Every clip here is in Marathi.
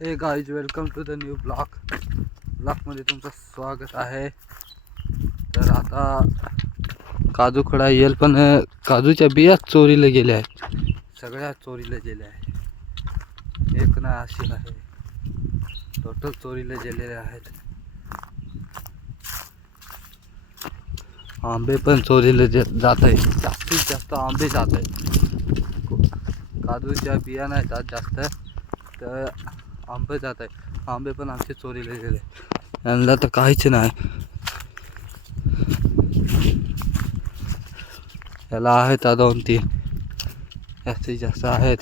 हे guys, welcome to the new ब्लॉगमध्ये तुमचं स्वागत आहे। तर आता काजू खडा येईल, पण काजूच्या बिया चोरीला गेल्या आहेत, सगळ्या चोरीला गेल्या आहेत, एक ना अशी आहे, टोटल चोरीला गेलेल्या आहेत। आंबे पण चोरीला जात आहे, जास्तीत जास्त आंबे जात आहे, काजूच्या बिया नाही जात जास्त, तर आंबे जात आहे। आंबे पण आमचे चोरीला गेले, यांना तर काहीच नाही। याला आहेत 2-3 जास्तीत जास्त आहेत।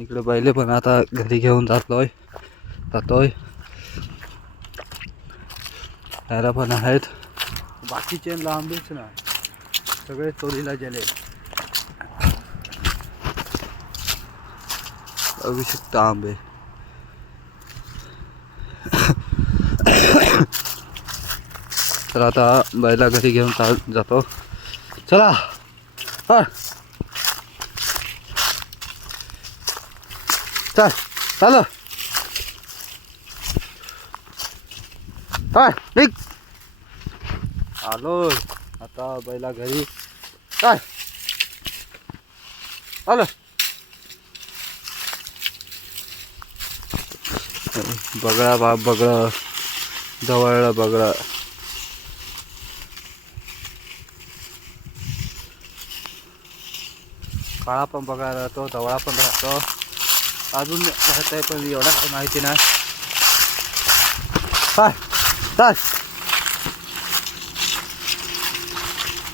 इकडे बैले पण आता घरी घेऊन जातोय याला पण आहेत, बाकीचे आंबेच नाही, सगळे चोरीला गेले। बघू शकता आंबे। तर आता बैला घरी घेऊन जातो, चला चल चाल निघ। आलो आता बैला घरी, काय आलो। बगळा बाप, बगळा जवळ, बगळा काळा पण बघायला राहतो, धवळा पण राहतो, अजून राहत आहे पण एवढा माहिती नाही। काय